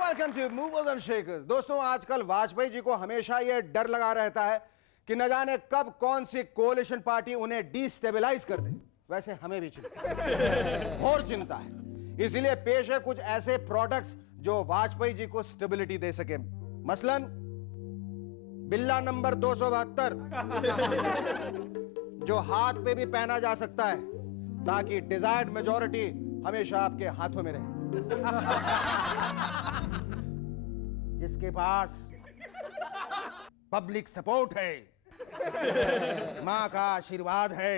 Welcome to movers and shakers. दोस्तों, आजकल वाजपेयी जी को हमेशा यह डर लगा रहता है कि न जाने कब कौन सी कोalition पार्टी उन्हें डिस्टेबलाइज कर दे। वैसे हमें भी चिंता है, और चिंता है। इसीलिए पेश है कुछ ऐसे प्रोडक्ट्स जो वाजपेयी जी को स्टेबिलिटी दे सके। मसलन बिल्ला नंबर 272 जो हाथ पे भी पहना जा सकता है ताकि डिजायर्ड मेजॉरिटी हमेशा आपके हाथों में रहे। जिसके पास पब्लिक सपोर्ट है, मां का आशीर्वाद है,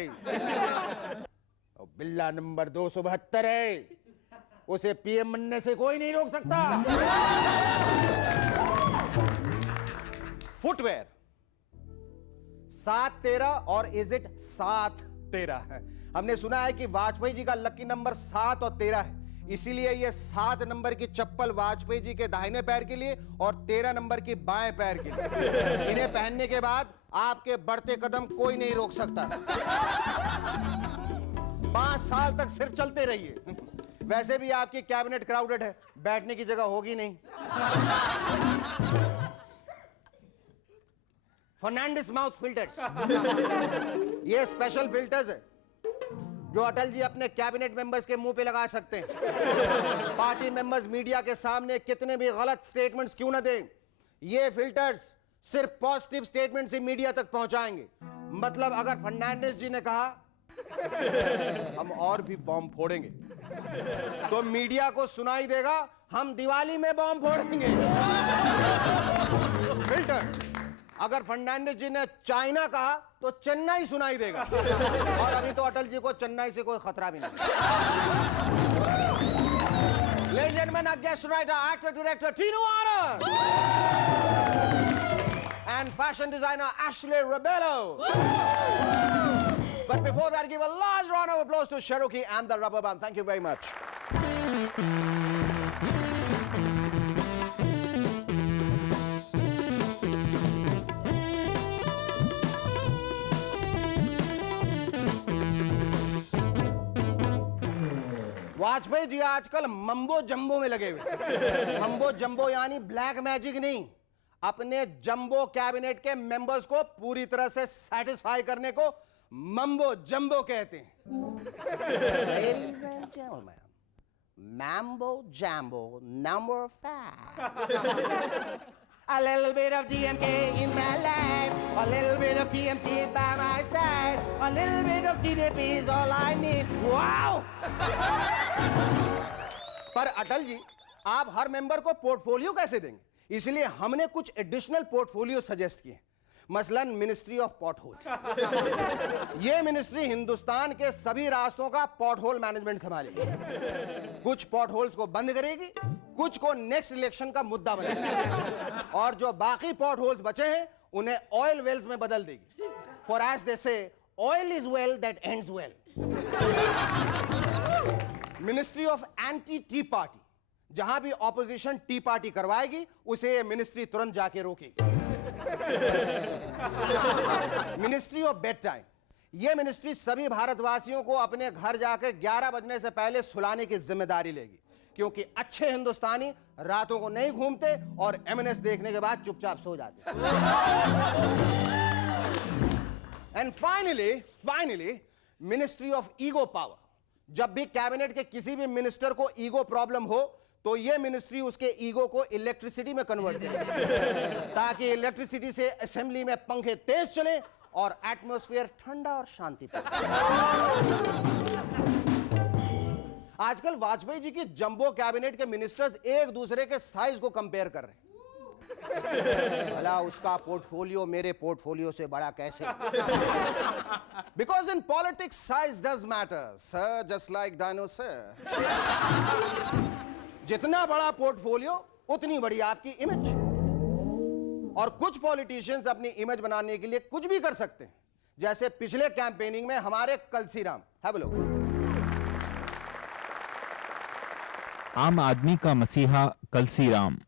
और बिल्ला नंबर 272 है, उसे पीएम बनने से कोई नहीं रोक सकता। फुटवेयर 7-13 और इज इट 7-13 है। हमने सुना है कि वाजपेयी जी का लकी नंबर 7 और 13 है, इसीलिए ये 7 नंबर की चप्पल वाजपेयी जी के दाहिने पैर के लिए और 13 नंबर की बाएं पैर के लिए। इन्हें पहनने के बाद आपके बढ़ते कदम कोई नहीं रोक सकता। 5 साल तक सिर्फ चलते रहिए। वैसे भी आपकी कैबिनेट क्राउडेड है, बैठने की जगह होगी नहीं। फर्नांडिस माउथ फिल्टर्स, ये स्पेशल फिल्टर्स है जो अटल जी अपने कैबिनेट मेंबर्स के मुंह पे लगा सकते हैं। पार्टी मेंबर्स मीडिया के सामने कितने भी गलत स्टेटमेंट्स क्यों ना दें, ये फिल्टर्स सिर्फ पॉजिटिव स्टेटमेंट्स ही मीडिया तक पहुंचाएंगे। मतलब अगर फर्नांडिस जी ने कहा हम और भी बॉम्ब फोड़ेंगे, तो मीडिया को सुनाई देगा हम दिवाली में बॉम्ब फोड़ेंगे। फिल्टर अगर फर्नांडिस जी ने चाइना कहा तो चेन्नई सुनाई देगा, और अभी तो अटल जी को चेन्नई से कोई खतरा भी नहीं। Ladies and gentlemen, our guest tonight are actor director Tinu Anand and fashion designer Ashley Rebello. But before that, give a large round of applause to Cherokee and the Rubber Band. Thank you very much. Vajpayee ji आजकल mumbo jumbo में लगे हुए। Mumbo jumbo यानी black magic नहीं, अपने jumbo cabinet के members को पूरी तरह से सेटिस्फाई करने को मम्बो जंबो कहते हैं। Ladies and gentlemen, Mambo Jambo number 5. A little bit of DMK in my life, a little bit of TMC by my side, a little bit of TDP is all I need. Wow! पर अटल जी, आप हर member को portfolio कैसे देंगे? इसलिए हमने कुछ additional portfolio suggest किए। मसलन मिनिस्ट्री ऑफ पॉटहोल्स। यह मिनिस्ट्री हिंदुस्तान के सभी रास्तों का पॉटहोल मैनेजमेंट संभालेगी। कुछ पॉटहोल्स को बंद करेगी, कुछ को नेक्स्ट इलेक्शन का मुद्दा बनाएगी, और जो बाकी पॉटहोल्स बचे हैं उन्हें ऑयल वेल्स में बदल देगी। फॉर एज दे से oil is well that ends well. Ministry of anti T party, जहां भी ऑपोजिशन टी पार्टी करवाएगी उसे यह मिनिस्ट्री तुरंत जाके रोकेगी। मिनिस्ट्री ऑफ बेड टाइम, यह मिनिस्ट्री सभी भारतवासियों को अपने घर जाकर 11 बजने से पहले सुलाने की जिम्मेदारी लेगी, क्योंकि अच्छे हिंदुस्तानी रातों को नहीं घूमते और एमएनएस देखने के बाद चुपचाप सो जाते। And finally ministry of ego power, जब भी कैबिनेट के किसी भी मिनिस्टर को ईगो प्रॉब्लम हो तो यह मिनिस्ट्री उसके ईगो को इलेक्ट्रिसिटी में कन्वर्ट करे, ताकि इलेक्ट्रिसिटी से असेंबली में पंखे तेज चले और एटमॉस्फेयर ठंडा और शांतिपूर्ण। आजकल वाजपेयी जी की जंबो कैबिनेट के मिनिस्टर्स एक दूसरे के साइज को कंपेयर कर रहे हैं। भला उसका पोर्टफोलियो मेरे पोर्टफोलियो से बड़ा कैसे? Because in politics size does matter sir, just like dinosaur. जितना बड़ा पोर्टफोलियो उतनी बड़ी आपकी इमेज। और कुछ पॉलिटिशियंस अपनी इमेज बनाने के लिए कुछ भी कर सकते हैं, जैसे पिछले कैंपेनिंग में हमारे कलसीराम। Have a look. आम आदमी का मसीहा कलसीराम।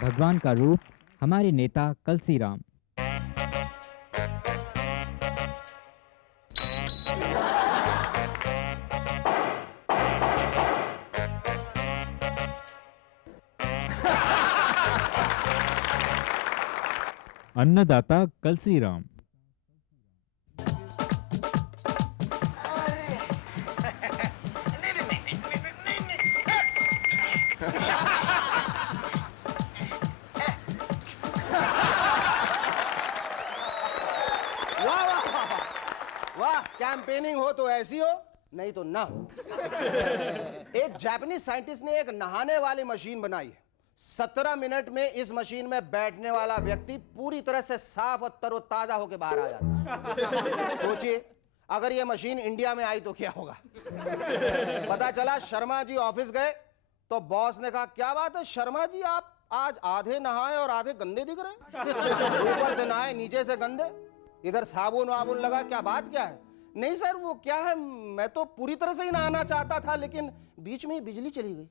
भगवान का रूप हमारे नेता कलसी राम। अन्नदाता कलसी राम। वाह वाह वाह वाह, कैंपेनिंग हो तो ऐसी हो, नहीं तो ना हो। एक जापानीज साइंटिस्ट ने एक नहाने वाली मशीन बनाई है। 17 मिनट में इस मशीन में बैठने वाला व्यक्ति पूरी तरह से साफ और तरोताजा होकर बाहर आ जाता है। सोचिए अगर ये मशीन इंडिया में आई तो क्या होगा। पता चला शर्मा जी ऑफिस गए तो बॉस ने कहा, क्या बात है शर्मा जी, आप आज आधे नहाए और आधे गंदे दिख रहे हैं। ऊपर से नहाए नीचे से गंदे, इधर साबुन वाबुन लगा, क्या बात क्या है। नहीं सर वो क्या है, मैं तो पूरी तरह से ही नहाना चाहता था लेकिन बीच में ही बिजली चली गई।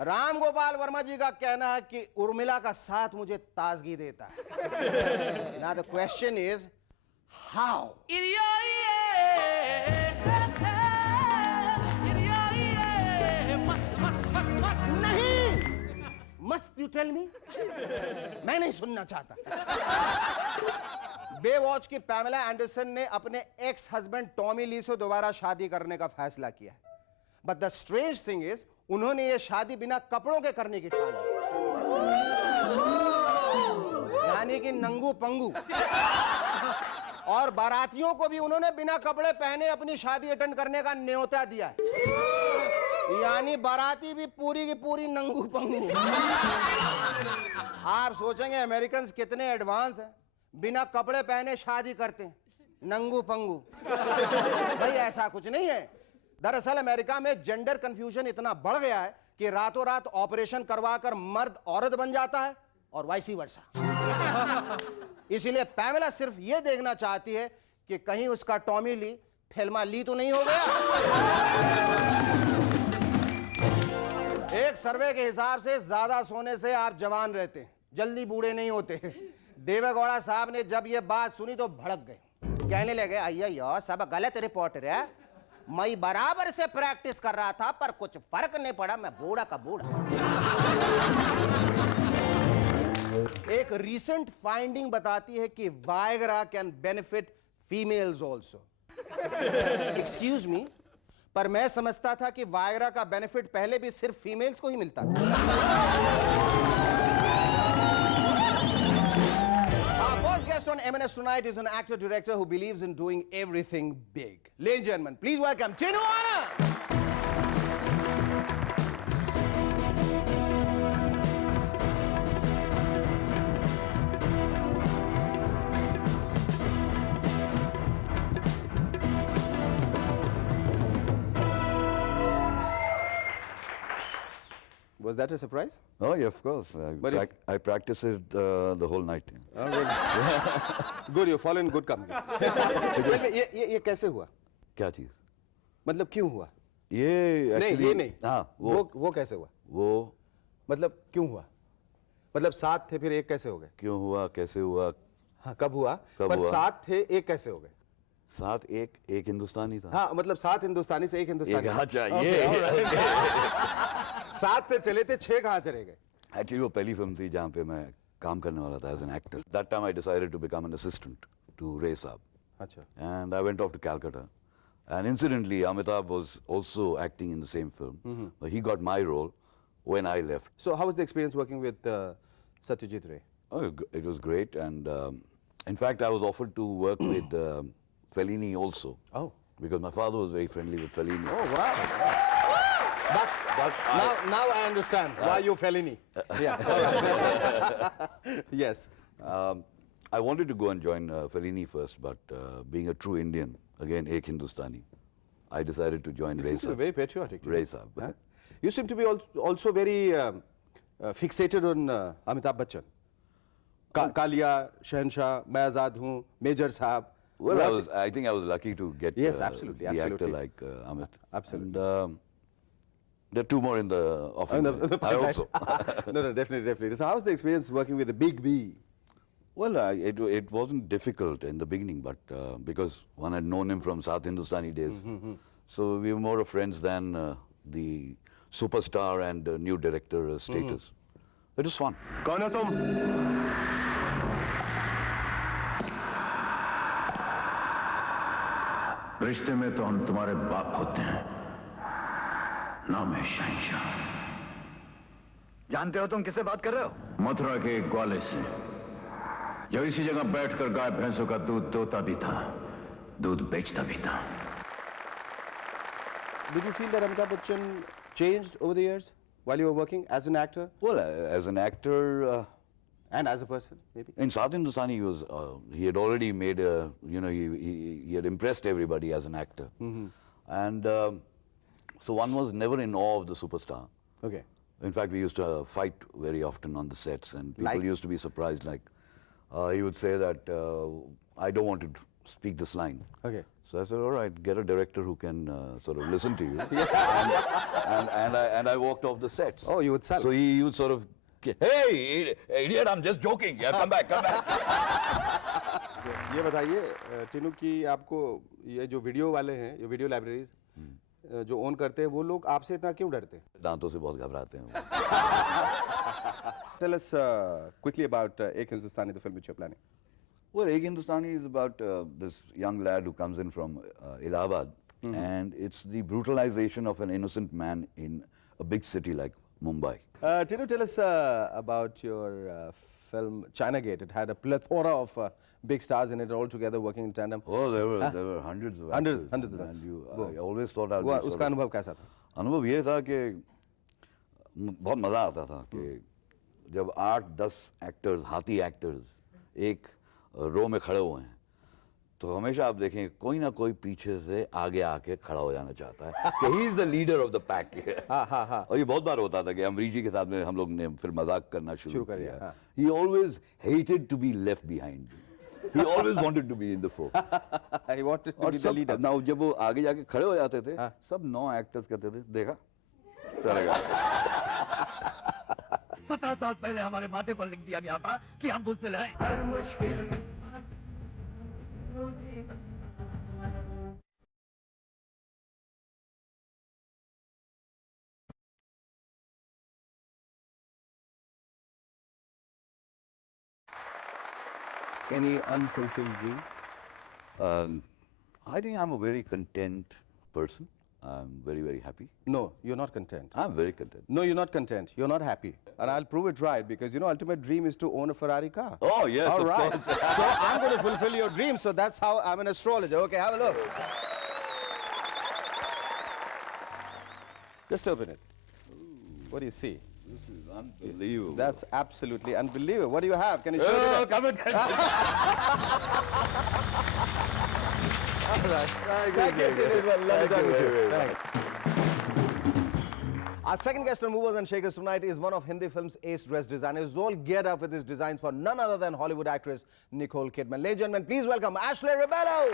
राम गोपाल वर्मा जी का कहना है कि उर्मिला का साथ मुझे ताजगी देता है। Now the question is how? नहीं, must you tell me? मैं नहीं सुनना चाहता। बेवॉच की पैमेला एंडरसन ने अपने एक्स हस्बैंड टॉमी ली से दोबारा शादी करने का फैसला किया है। But the strange thing is उन्होंने ये शादी बिना कपड़ों के करने की ठान ली, यानी कि नंगू पंगू। और बारातियों को भी उन्होंने बिना कपड़े पहने अपनी शादी अटेंड करने का न्योता दिया है, यानी बाराती भी पूरी की पूरी नंगू पंगू। आप सोचेंगे अमेरिकन्स कितने एडवांस हैं, बिना कपड़े पहने शादी करते हैं, नंगू पंगू। भाई ऐसा कुछ नहीं है। दरअसल अमेरिका में जेंडर कंफ्यूजन इतना बढ़ गया है कि रातों रात ऑपरेशन करवाकर मर्द औरत बन जाता है और वाइसी वर्सा। इसीलिए पैमेला सिर्फ यह देखना चाहती है कि कहीं उसका टॉमी ली थेल्मा ली तो नहीं हो गया। एक सर्वे के हिसाब से ज्यादा सोने से आप जवान रहते हैं, जल्दी बूढ़े नहीं होते। देवेगौड़ा साहब ने जब यह बात सुनी तो भड़क गए, कहने लगे अय्या सब गलत रिपोर्ट है, मैं बराबर से प्रैक्टिस कर रहा था पर कुछ फर्क नहीं पड़ा, मैं बूढ़ा का बूढ़ा। एक रीसेंट फाइंडिंग बताती है कि Viagra can benefit females also. Excuse me, पर मैं समझता था कि वायग्रा का बेनिफिट पहले भी सिर्फ फीमेल्स को ही मिलता था। Our first guest on M&S tonight is an actor-director who believes in doing everything big. Ladies and gentlemen, please welcome Chinu Anna. Was that a surprise? Oh, yeah, of course. But I practiced it the whole night. Good, you fall in good company. ये कैसे हुआ? क्या चीज? मतलब क्यों हुआ? ये नहीं, actually- ये नहीं। हाँ, वो कैसे हुआ? वो मतलब क्यों हुआ? मतलब साथ थे फिर एक कैसे हो गए? क्यों हुआ, कैसे हुआ? हाँ, कब हुआ? कब पर हुआ? साथ थे एक कैसे हो गए? साथ एक हिंदुस्तानी था। हाँ, मतलब 7 हिंदुस्तानी से एक हिंदुस्तानी। अच्छा, Okay, ये all right. 7 से चले थे 6 कहाँ चले गए? एक्चुअली वो पहली फिल्म थी जहाँ पे मैं काम करने वाला था as an actor. That time I decided to become an assistant to Ray साहब, अच्छा। and I went off to Calcutta. And incidentally, Amitabh was also acting in the same film. But he got my role when I left. So how was the experience working with Satyajit Ray? Oh, it was great, and in fact, I was offered to work with Fellini also, Oh. because my father was very friendly with Fellini. Oh, wow. Now I understand why you Fellini. Yeah. Yes. I wanted to go and join Fellini first, but being a true Indian, again, ek Hindustani, I decided to join You Ray seem to be Saab. very patriotic. Ray Saab. Huh? You seem to be also very fixated on Amitabh Bachchan. Kaliya, शहनशाह, मैं आजाद हूँ, major साहब, Well, Was I think I was lucky to get Yes, absolutely, the absolutely. actor like Amit. Absolutely. And there are two more in the offing. I hope so. No, definitely. So how's the experience working with the big B? Well, it wasn't difficult in the beginning, but because one had known him from South Hindustani days, so we were more of friends than the superstar and new director status. It was fun. कौन हो तुम? रिश्ते में तो हम तुम्हारे बाप होते हैं, नाम है शहंशाह। जानते हो तुम किससे बात कर रहे हो? मथुरा के एक ग्वाले से, जो इसी जगह बैठकर गाय भैंसों का दूध दोता भी था, दूध बेचता भी था। Did you feel that Amitabh Bachchan changed over the years while you were working as an actor Well, as an actor, and as a person, maybe? in South Hindustani, he had already made a, he had impressed everybody as an actor. And so one was never in awe of the superstar. Okay. In fact, we used to fight very often on the sets, and people Like? used to be surprised. Like, he would say that, I don't want to speak this line. Okay. So I said, all right, get a director who can sort of listen to you. and I walked off the sets. Oh, you would sell. So he would sort of, hey, idiot, I'm just joking. Yeah, come back, come back. ये बताइए टीनू कि आपको ये जो video वाले हैं, ये video libraries जो ओन करते हैं, वो लोग आपसे इतना क्यों डरते हैं? दांतों से बहुत घबराते हैं वो। Tell us quickly about Ek Hindustani, the film which you're planning. Well, Ek Hindustani is about this young lad who comes in from Allahabad, and it's the brutalization of an innocent man in a big city like Mumbai. Tinu, tell us about your film China Gate. It had a plethora of big stars in it, all together working in tandem. Oh, there were hundreds of actors. Hundreds of them. And I always thought I'd be वो sort उसका of- अनुभव कैसा था? अनुभव ये था कि बहुत मज़ा आता था कि जब 8-10 एक्टर्स, हाथी एक्टर्स एक रो में खड़े हुए हैं, तो हमेशा आप देखें कोई ना कोई पीछे से आगे आके खड़ा हो जाना चाहता है कि he is the leader of the pack. हाँ। और ये बहुत बार होता था कि अमरीश जी के साथ में हम लोग ने फिर मजाक करना शुरू कर दिया, किया। हाँ। He always hated to be left behind, he always wanted to be in the fore. He wanted to और be the leader. सब ना जब वो आगे जाके खड़े हो जाते थे, सब 9 एक्टर्स कहते थे देखा चलेगा। 17 साल पहले हमारे माथे पर लिख दिया गया था कि हम बुज़दिल हैं। Any unfulfilled dream? I think I'm a very content person. I'm very, very happy. No, you're not content. I'm very content. No, you're not content. You're not happy. And I'll prove it right because, ultimate dream is to own a Ferrari car. Oh, yes, All of right. course. So I'm going to fulfill your dream. So that's how I'm an astrologer. Okay, have a look. Just open it. What do you see? This is unbelievable. That's absolutely unbelievable. What do you have? Can you show me? Oh, come on, come on. All right. Thank you. Lovely talking to you. Thank Thanks. Our second guest on Movers and Shakers tonight is one of Hindi film's ace dress designers, who's all geared up with his designs for none other than Hollywood actress Nicole Kidman. Ladies and gentlemen, please welcome Ashley Rebello.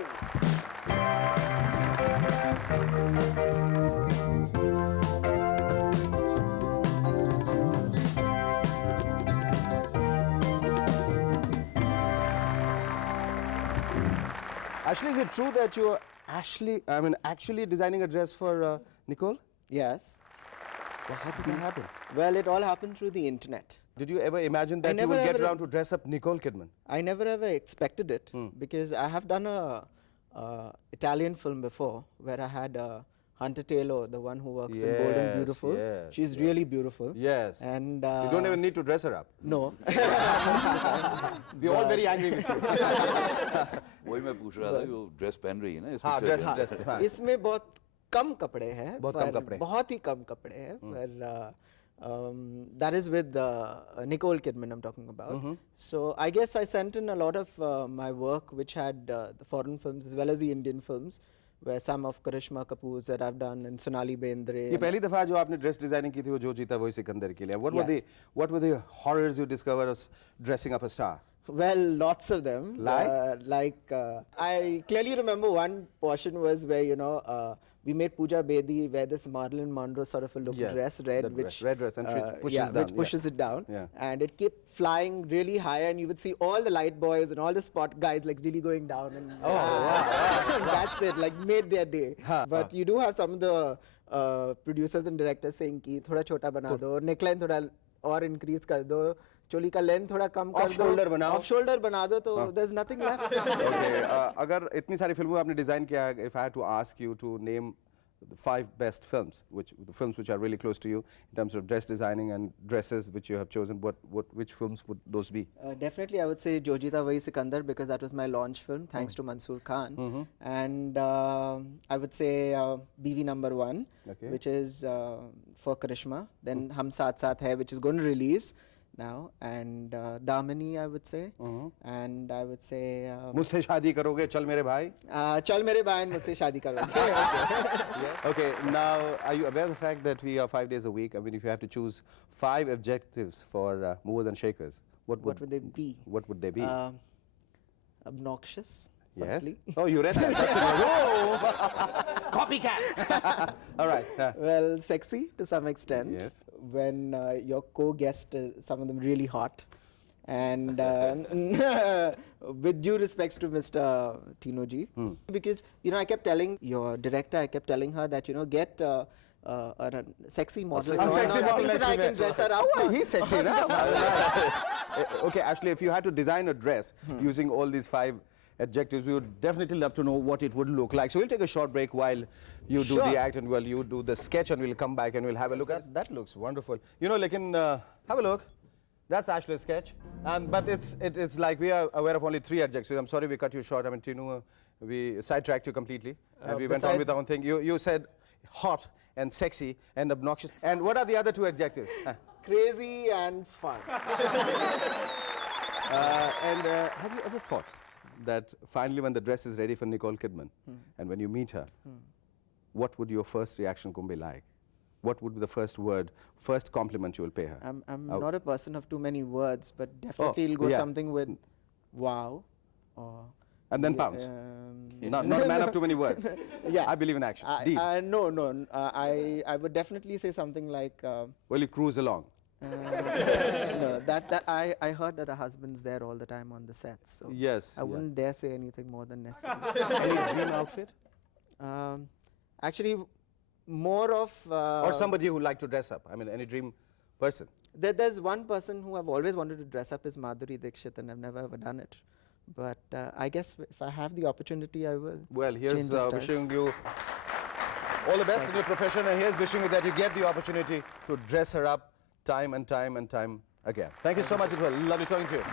Ashley, is it true that you're actually designing a dress for Nicole? Yes. Well, how did that happen? Well, it all happened through the internet. Did you ever imagine that you never would get ever- around to dress up Nicole Kidman? I never ever expected it because I have done a Italian film before where I had Hunter Taylor, the one who works in Bold and Yes, Beautiful. yes, She's really beautiful. Yes. And You don't even need to dress her up. no. We're all very angry with you. वही मैं पूछ रहा था कि वो dress पहन रही है ना इस हाँ, picture dress, के dress, अंदर। हाँ. इसमें बहुत कम कपड़े हैं. बहुत कम पर कपड़े. बहुत ही कम कपड़े हैं. पर that is with Nicole Kidman I'm talking about. So I guess I sent in a lot of my work which had the foreign films as well as the Indian films, where some of Karishma Kapoor's that I've done and Sonali Bendre. ये पहली दफा जो आपने dress designing की थी वो जो जीता वही सिकंदर के लिए. What Yes. were the horrors you discovered of dressing up a star? Well, lots of them. Like? I clearly remember one portion was where, you know, we made Pooja Bedi wear this Marilyn Monroe sort of a look Yes, dress, red, that which red dress, and she pushes yeah, it down, which pushes it down, Yeah. and it kept flying really high, and you would see all the light boys and all the spot guys like really going down, and that's it, like made their day. But you do have some of the producers and directors saying कि थोड़ा छोटा बना दो, neckline थोड़ा और increase कर दो, चोली का लेंथ थोड़ा कम कर दो, Off shoulder बनाओ. off shoulder बना दो, तो there's nothing left. Okay, अगर इतनी सारी फिल्मों आपने डिजाइन किया, if I had to ask you to name the 5 best films, the films which are really close to you in terms of dress designing and dresses which you have chosen, which films would those be? Definitely, I would say Jo Jeeta Wahi Sikandar, because that was my launch film, thanks to Mansoor Khan. And I would say BV number 1, Okay. which is for Karishma. Then Hum Saath Saath Hai, which is going to release now. And Damani, I would say. And I would say मुझसे शादी करोगे, चल मेरे भाई. Chal Mere Bhai and Mujhse Shaadi Karoge. Okay, now are you aware of the fact that we are 5 days a week? I mean, if you have to choose 5 adjectives for Movers and Shakers, what What would they be? What would they be? Obnoxious. Yes. Firstly. Oh, you read that. That's in your copycat. All right. Well, sexy to some extent. Yes. When your co-guest, some of them really hot. And with due respects to Mr. Tino Ji, because, you know, I kept telling your director, I kept telling her that, you know, get a sexy model. sexy model, that I can dress her up. Oh, he's sexy, no? Okay, Ashley, if you had to design a dress using all these 5 adjectives, we would definitely love to know what it would look like. So we'll take a short break while you do the act and while you do the sketch, and we'll come back and we'll have a look at that. Looks wonderful. You know, like have a look. That's Ashley's sketch. But it's like we are aware of only 3 adjectives. I'm sorry we cut you short. I mean, Tinu, we sidetracked you completely. And we went on with our own thing. You said hot and sexy and obnoxious. And what are the other 2 adjectives? Crazy and fun. And have you ever thought that finally when the dress is ready for Nicole Kidman and when you meet her, what would your first reaction be like? What would be the first word, first compliment you will pay her? I'm not a person of too many words, but definitely it'll go something with wow or... And then pounce. Not a man of too many words. Yeah. I believe in action. Deed. No. I would definitely say something like... Will you cruise along? no, that I heard that her husband's there all the time on the set, so Yes. I wouldn't dare say anything more than necessary. Any dream outfit? Actually, more of... or somebody who like to dress up? I mean, any dream person? There's one person who I've always wanted to dress up is Madhuri Dixit, and I've never ever done it. But I guess if I have the opportunity, I will. Well, here's change the style. wishing you all the best in your profession, and here's wishing you that you get the opportunity to dress her up time and time and time again. Thank you so much. It was lovely talking to you.